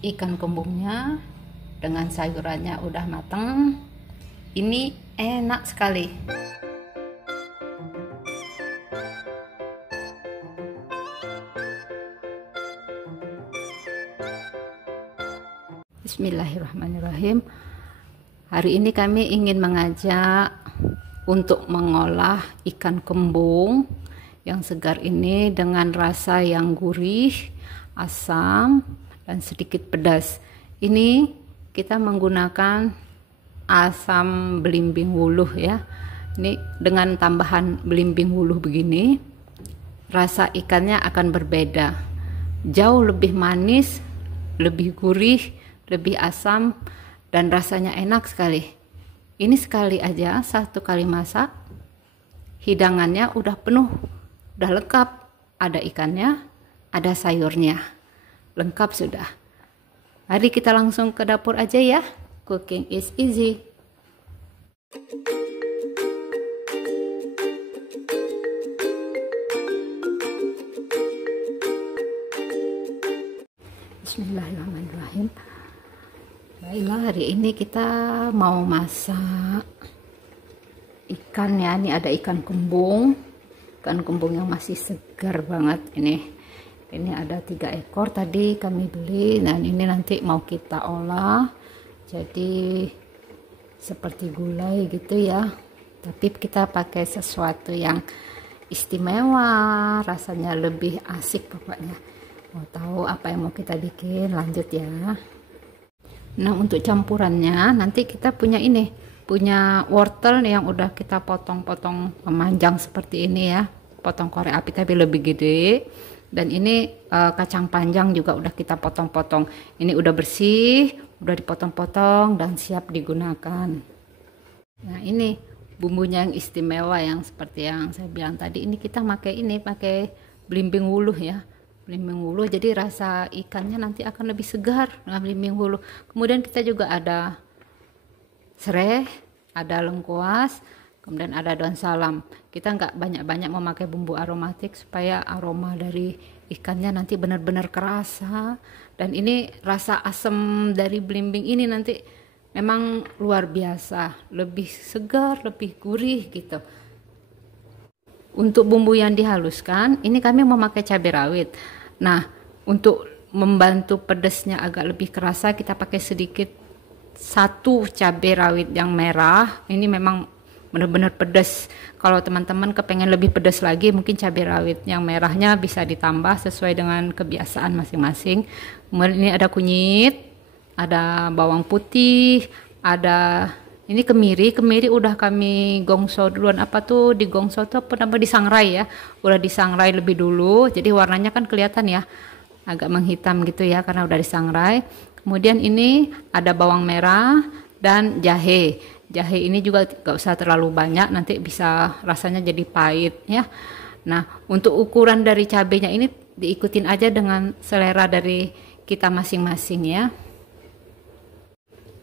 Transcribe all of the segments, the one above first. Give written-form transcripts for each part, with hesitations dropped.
ikan kembungnya dengan sayurannya udah mateng. Ini enak sekali. Bismillahirrahmanirrahim. Hari ini kami ingin mengajak untuk mengolah ikan kembung yang segar ini dengan rasa yang gurih, asam, dan sedikit pedas. Ini kita menggunakan asam belimbing wuluh ya. Ini dengan tambahan belimbing wuluh begini, rasa ikannya akan berbeda. Jauh lebih manis, lebih gurih, lebih asam, dan rasanya enak sekali. Ini sekali aja, satu kali masak, hidangannya udah penuh, udah lengkap. Ada ikannya, ada sayurnya, lengkap sudah. Mari kita langsung ke dapur aja ya. Cooking is easy. Bismillahirrahmanirrahim. Baiklah, hari ini kita mau masak ikan ya. Ini ada ikan kembung yang masih segar banget ini. Ini ada 3 ekor tadi kami beli, dan ini nanti mau kita olah jadi seperti gulai gitu ya, tapi kita pakai sesuatu yang istimewa, rasanya lebih asik pokoknya. Mau tahu apa yang mau kita bikin? Lanjut ya. Nah, untuk campurannya nanti kita punya wortel yang udah kita potong-potong memanjang seperti ini ya, potong korek api tapi lebih gede. Dan ini kacang panjang juga udah kita potong-potong. Ini udah bersih, udah dipotong-potong dan siap digunakan. Nah, ini bumbunya yang istimewa yang seperti yang saya bilang tadi. Ini kita pakai belimbing wuluh ya. Belimbing wuluh, jadi rasa ikannya nanti akan lebih segar dengan belimbing wuluh. Kemudian kita juga ada serai, ada lengkuas, kemudian ada daun salam. Kita nggak banyak-banyak memakai bumbu aromatik supaya aroma dari ikannya nanti benar-benar kerasa. Dan ini rasa asam dari belimbing ini nanti memang luar biasa, lebih segar, lebih gurih gitu. Untuk bumbu yang dihaluskan, ini kami memakai cabai rawit. Nah, untuk membantu pedasnya agak lebih kerasa, kita pakai sedikit 1 cabai rawit yang merah. Ini memang benar-benar pedas. Kalau teman-teman kepengen lebih pedas lagi, mungkin cabai rawit yang merahnya bisa ditambah sesuai dengan kebiasaan masing-masing. Kemudian ini ada kunyit, ada bawang putih, ada ini kemiri udah kami gongso duluan. Digongso tuh disangrai ya. Udah disangrai lebih dulu, jadi warnanya kan kelihatan ya, agak menghitam gitu ya karena udah disangrai. Kemudian ini ada bawang merah dan jahe. Jahe ini juga gak usah terlalu banyak, nanti bisa rasanya jadi pahit ya. Nah, untuk ukuran dari cabenya ini diikutin aja dengan selera dari kita masing-masing ya.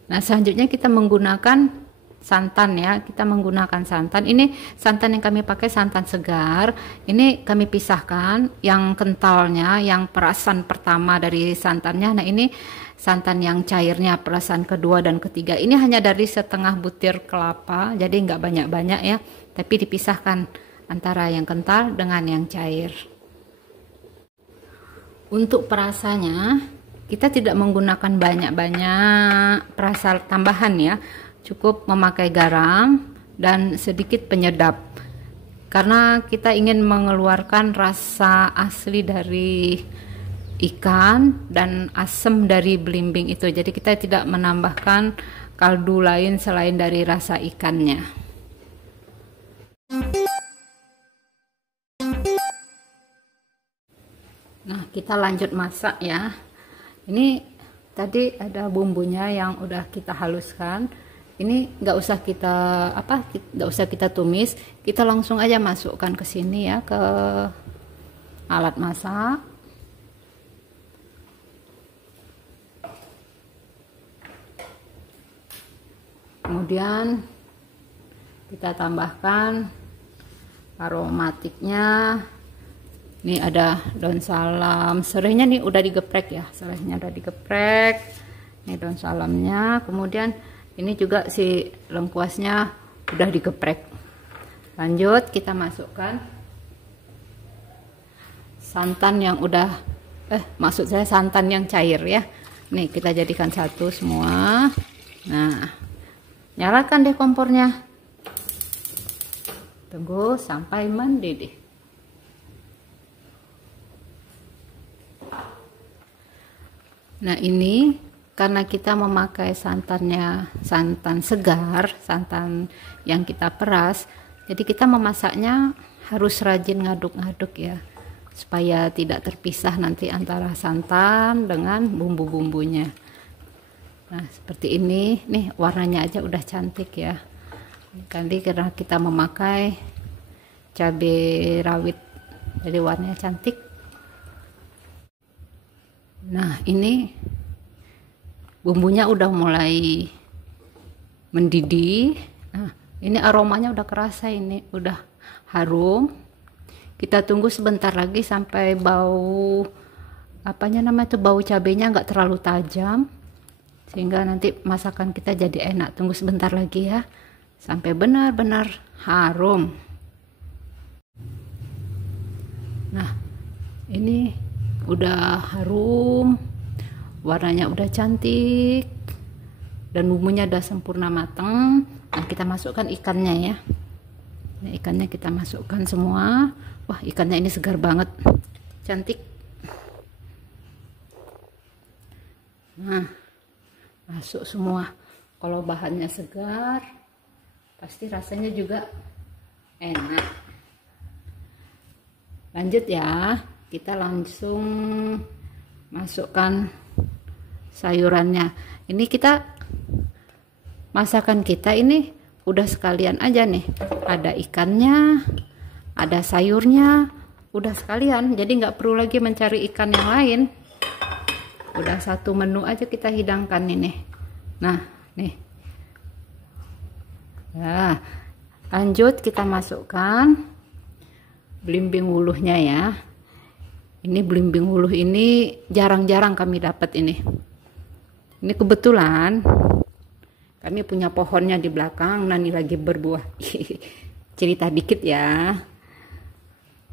Nah, selanjutnya kita menggunakan santan ya. Kita menggunakan santan. Ini santan yang kami pakai santan segar. Ini kami pisahkan yang kentalnya, yang perasan pertama dari santannya. Nah, ini santan yang cairnya perasan kedua dan ketiga. Ini hanya dari setengah butir kelapa, jadi nggak banyak-banyak ya, tapi dipisahkan antara yang kental dengan yang cair. Untuk perasanya, kita tidak menggunakan banyak-banyak perasa tambahan ya, cukup memakai garam dan sedikit penyedap. Karena kita ingin mengeluarkan rasa asli dari ikan dan asam dari belimbing itu, jadi kita tidak menambahkan kaldu lain selain dari rasa ikannya. Nah, kita lanjut masak ya. Ini tadi ada bumbunya yang udah kita haluskan. Ini nggak usah kita tumis, kita langsung aja masukkan ke sini ya, ke alat masak. Kemudian kita tambahkan aromatiknya. Nih ada daun salam, serehnya nih udah digeprek ya, serehnya udah digeprek. Nih daun salamnya, kemudian ini juga si lengkuasnya udah digeprek. Lanjut kita masukkan santan yang udah maksud saya santan yang cair ya. Nih kita jadikan satu semua. Nah, nyalakan deh kompornya. Tunggu sampai mendidih. Nah ini karena kita memakai santannya santan segar, santan yang kita peras, jadi kita memasaknya harus rajin ngaduk-ngaduk ya, supaya tidak terpisah nanti antara santan dengan bumbu-bumbunya. Nah seperti ini, nih warnanya aja udah cantik ya. Tadi karena kita memakai cabai rawit, jadi warnanya cantik. Nah ini bumbunya udah mulai mendidih. Nah ini aromanya udah kerasa, ini udah harum. Kita tunggu sebentar lagi sampai bau bau cabenya nggak terlalu tajam, sehingga nanti masakan kita jadi enak. Tunggu sebentar lagi ya sampai benar-benar harum. Nah ini udah harum, warnanya udah cantik, dan bumbunya udah sempurna mateng. Nah kita masukkan ikannya ya. Nah, ikannya kita masukkan semua. Wah ikannya ini segar banget, cantik. Nah masuk semua. Kalau bahannya segar pasti rasanya juga enak. Lanjut ya, kita langsung masukkan sayurannya. Ini kita masakan kita ini udah sekalian aja nih, ada ikannya, ada sayurnya, udah sekalian, jadi nggak perlu lagi mencari ikan yang lain, udah satu menu aja kita hidangkan ini. Nah nih, nah lanjut kita masukkan belimbing wuluhnya ya. Ini belimbing wuluh ini jarang-jarang kami dapat ini. Ini kebetulan kami punya pohonnya di belakang, nah ini lagi berbuah. Cerita dikit ya.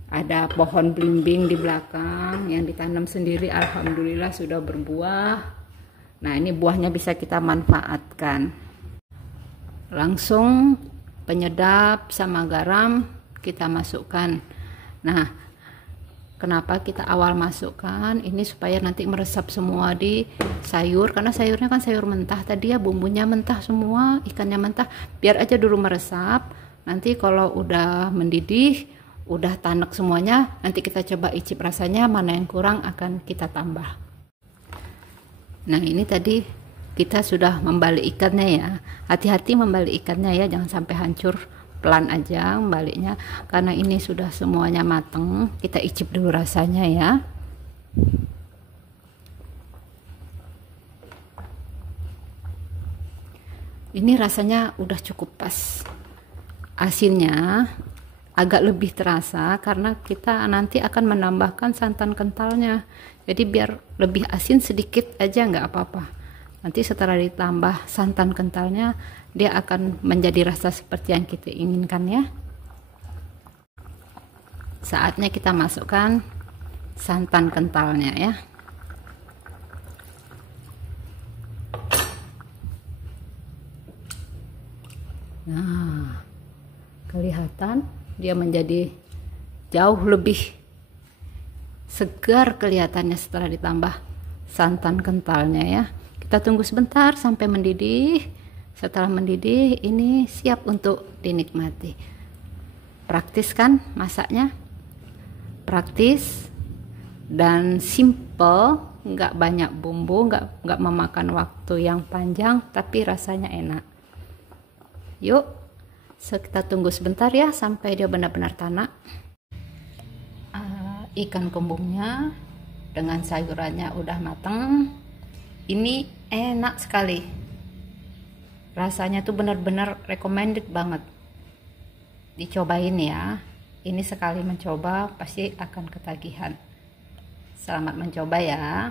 Ada pohon belimbing di belakang yang ditanam sendiri, alhamdulillah sudah berbuah. Nah, ini buahnya bisa kita manfaatkan. Langsung penyedap sama garam kita masukkan. Nah, kenapa kita awal masukkan ini supaya nanti meresap semua di sayur, karena sayurnya kan sayur mentah tadi ya, bumbunya mentah semua, ikannya mentah, biar aja dulu meresap. Nanti kalau udah mendidih, udah tanek semuanya, nanti kita coba icip rasanya mana yang kurang akan kita tambah. Nah ini tadi kita sudah membalik ikannya ya, hati-hati membalik ikannya ya, jangan sampai hancur. Pelan aja membaliknya, karena ini sudah semuanya mateng. Kita icip dulu rasanya ya. Ini rasanya udah cukup pas. Asinnya agak lebih terasa karena kita nanti akan menambahkan santan kentalnya, jadi biar lebih asin sedikit aja nggak apa-apa. Nanti setelah ditambah santan kentalnya, dia akan menjadi rasa seperti yang kita inginkan ya. Saatnya kita masukkan santan kentalnya ya. Nah, kelihatan dia menjadi jauh lebih segar kelihatannya setelah ditambah santan kentalnya ya. Kita tunggu sebentar sampai mendidih. Setelah mendidih, ini siap untuk dinikmati. Praktis kan masaknya? Praktis dan simple, nggak banyak bumbu, nggak memakan waktu yang panjang, tapi rasanya enak. Yuk, kita tunggu sebentar ya sampai dia benar-benar tanak. Ikan kembungnya dengan sayurannya udah mateng. Ini enak sekali. Rasanya tuh benar-benar recommended banget. Dicobain ya. Ini sekali mencoba pasti akan ketagihan. Selamat mencoba ya.